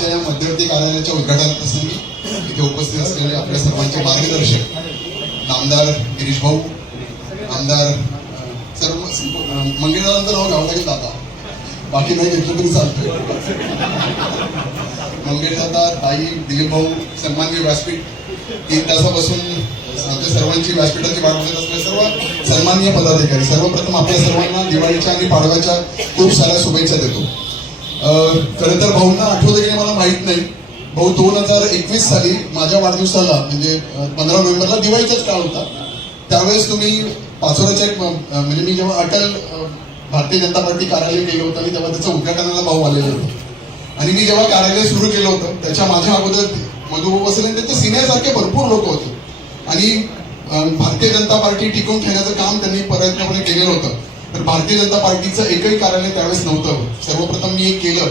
आजच्या या मध्यवर्ती कार्यालयाच्या उद्घाटन प्रसंगी इथे उपस्थित असलेले आपल्या सर्वांचे मार्गदर्शक नामदार गिरीश भाऊ, आमदार सर्व मंगेशदादांचं नाव घ्यावं लागेल दादा, बाकी नाही घेतलं तरी चालतं. मंगेशदादा, ताई, दिलीप भाऊ, सन्माननीय व्यासपीठ 3 तासापासून आमच्या सर्वांची व्यासपीठाची वाट बघत असलेले सर्व सन्माननीय पदाधिकारी, सर्वप्रथम आपल्या सर्वांना दिवाळीच्या आणि पाडव्याच्या खूप साऱ्या शुभेच्छा देतो. खरं तर भाऊंना आठवतं की मला माहित नाही, भाऊ 2021 साली माझ्या वाढदिवसाला म्हणजे 15 नोव्हेंबरला दिवाळीचाच काळ होता. त्यावेळेस तुम्ही पाचोराच्या म्हणजे मी जेव्हा अटल भारतीय जनता पार्टी कार्यालय केलं होतं आणि तेव्हा त्याचं उद्घाटनाला भाऊ आलेले होते. आणि मी जेव्हा कार्यालय सुरू केलं होतं त्याच्या माझ्या अगोदर मधुभाऊ बसले, त्यांच्या सिनियरसारखे भरपूर लोक होते आणि भारतीय जनता पार्टी टिकवून ठेवण्याचं काम त्यांनी प्रयत्नपणे केलेलं होतं. तर भारतीय जनता पार्टीचं एकही कार्यालय त्यावेळेस नव्हतं. सर्वप्रथम मी एक केलं,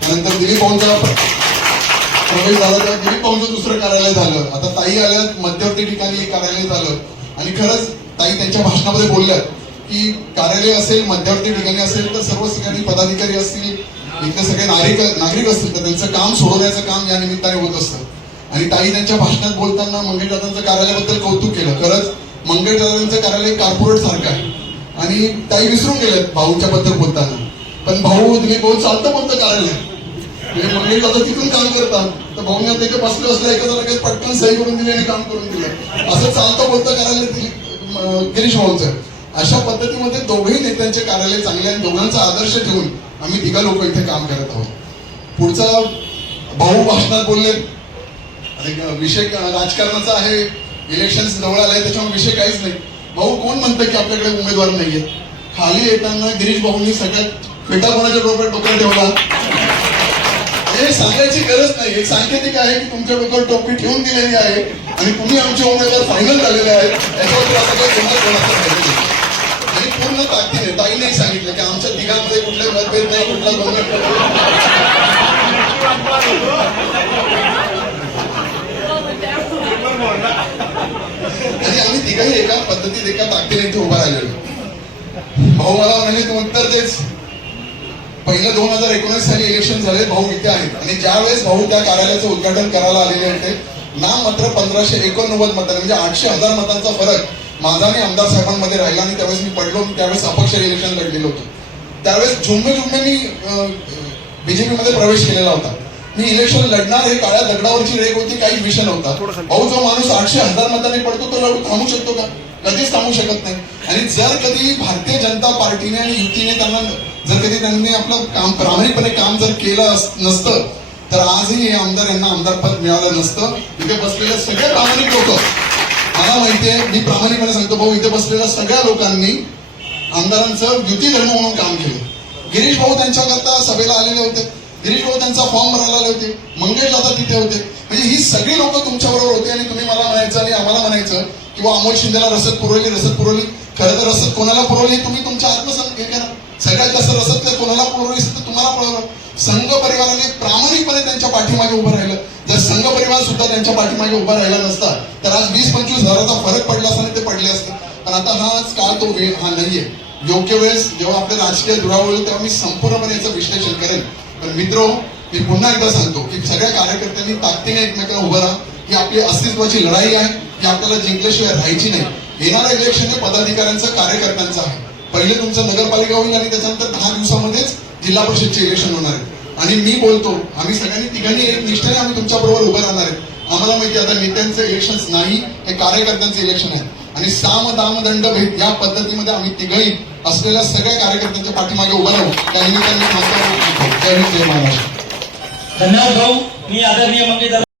त्यानंतर दिलीप भाऊंचा प्रवेश झाला, तेव्हा दिलीप भाऊंचं दुसरं कार्यालय झालं. आता ताई आल्या, मध्यवर्ती ठिकाणी एक कार्यालय झालं. आणि खरंच ताई त्यांच्या भाषणामध्ये बोलल्यात की कार्यालय असेल, मध्यवर्ती ठिकाणी असेल तर सर्व ठिकाणी पदाधिकारी असतील, इथले सगळे नागरिक असतील तर त्यांचं काम सोडवण्याचं काम या निमित्ताने होत असतं. आणि ताई त्यांच्या भाषणात बोलताना मंगेशदादांचं कार्यालयाबद्दल कौतुक केलं. खरंच मंगेशदादांचं कार्यालय कॉर्पोरेट सारखं आहे आणि ताई विसरून गेल्यात भाऊच्या बद्दल बोलताना. पण भाऊ चालतं बोलतं कार्यालय, म्हणजे मंगेशदादा तिथून काम करतात तर भाऊने त्याच्या बसले असले एखादा लगेच पटकन सही करून दिली आणि काम करून दिलं. असं चालतं बोलतं कार्यालय गिरीश भाऊंचं. अशा पद्धतीमध्ये दोघेही नेत्यांचे कार्यालय चांगले आणि दोघांचा आदर्श ठेवून आम्ही तिघा लोक इथे काम करत आहोत. पुढचा भाऊ भाषणात बोलले विषय राजकारणाचा आहे, इलेक्शन जवळ आलाय त्याच्यामुळे विषय काहीच नाही. भाऊ कोण म्हणतं की आपल्याकडे उमेदवार नाहीयेत? खाली येताना गिरीश भाऊंनी सगळ्यात फेटा कोणाच्या डोक्यावर ठेवला हे सांगायची गरज नाही. एक सांकेतिक आहे की तुमच्या डोक्यावर टोपी ठेवून दिलेली आहे आणि तुम्ही आमचे उमेदवार फायनल झालेले आहेत. याच्यावर आणि पूर्ण ताकदीने ताईने सांगितलं की आमच्या तिघांमध्ये कुठले मतभेद नाही, कुठला गोंधळ. आणि आम्ही तिघाही एका पद्धतीत एका ताकदीने इथे उभा राहिलेलो. भाऊ मला म्हणाले तू उत्तर देच. पहिलं 2019 साली इलेक्शन झाले, भाऊ इथे आहेत आणि ज्यावेळेस भाऊ त्या कार्यालयाचं उद्घाटन करायला आलेले होते ना मात्र 1589 मतांनी म्हणजे 800,000 मतांचा फरक माझा आणि आमदार साहेबांमध्ये राहिला. आणि त्यावेळेस मी पडलो, त्यावेळेस अपक्ष इलेक्शन लढलेलं होतं. त्यावेळेस झुम्मे मी बीजेपी मध्ये प्रवेश केलेला होता. मी इलेक्शन लढणार हे काळ्या दगडावरची रेख होती, काही विषय नव्हता. भाऊ जो माणूस 800,000 मतांनी पडतो तो लढू थांबू शकतो का? कधीच थांबू शकत नाही. आणि जर कधी भारतीय जनता पार्टीने आणि युतीने त्यांनी आपलं काम प्रामाणिकपणे काम जर केलं नसतं तर आजही हे आमदार यांना आमदारपद मिळालं नसतं. इथे बसलेले सगळे प्रामाणिक लोक, मला माहितीये, मी प्रामाणिकपणे सांगतो भाऊ, इथे बसलेल्या सगळ्या लोकांनी आमदारांचं युती धर्म म्हणून काम केलं. गिरीश भाऊ त्यांच्याकरता सभेला आलेले होते, गिरीश भाऊ त्यांचा फॉर्म भरायला आले होते, मंगेशदादा तिथे होते. म्हणजे ही सगळी लोक तुमच्याबरोबर होती आणि तुम्ही मला म्हणायचं आणि आम्हाला म्हणायचं किंवा अमोल शिंदेला रसद पुरवली. खरं तर रसद कोणाला पुरवली तुम्ही तुमच्या सगळ्यात जास्त रसद तर कोणाला पुरवली तर तुम्हाला पुरवलं. संघ परिवाराने प्रामाणिकपणे त्यांच्या पाठीमागे उभं राहिलं. जर संघ परिवार सुद्धा त्यांच्या पाठीमागे उभा राहिला नसता तर आज 20-25 हजाराचा फरक पडला असता आणि ते पडले असते. पण आता हा काळ तो वेळ हा नाहीये. योग्य वेळेस जेव्हा आपले राजकीय दुरावले तेव्हा मी संपूर्णपणे याचं विश्लेषण करेन. पण मित्रो, मी पुन्हा एकदा सांगतो की सगळ्या कार्यकर्त्यांनी ताकदीने एकमेकांना उभं राहा. ही आपली अस्तित्वाची लढाई आहे, ही आपल्याला जिंकल्याशिवाय राहायची नाही. येणारं इलेक्शन हे पदाधिकाऱ्यांचं कार्यकर्त्यांचं आहे. पहिले तुमचं नगरपालिका होईल आणि त्याच्यानंतर 10 दिवसामध्येच जिल्हा परिषदचे इलेक्शन होणार आहे. आणि मी बोलतो आम्ही सगळ्यांनी तिघांनी एक निष्ठेने आम्ही तुमच्या बरोबर उभं राहणार आहे. आम्हाला माहिती आता नेत्यांचं इलेक्शन नाही, हे कार्यकर्त्यांचं इलेक्शन आहे. आणि साम दाम दंड भेद या पद्धतीमध्ये आम्ही तिघही असलेल्या सगळ्या कार्यकर्त्यांच्या पाठीमागे उभं राहू. त्या निमित्ताने जय हिंद, जय महाराष्ट्र. धन्यवाद भाऊ. मी आदरणीय मंगेशदादा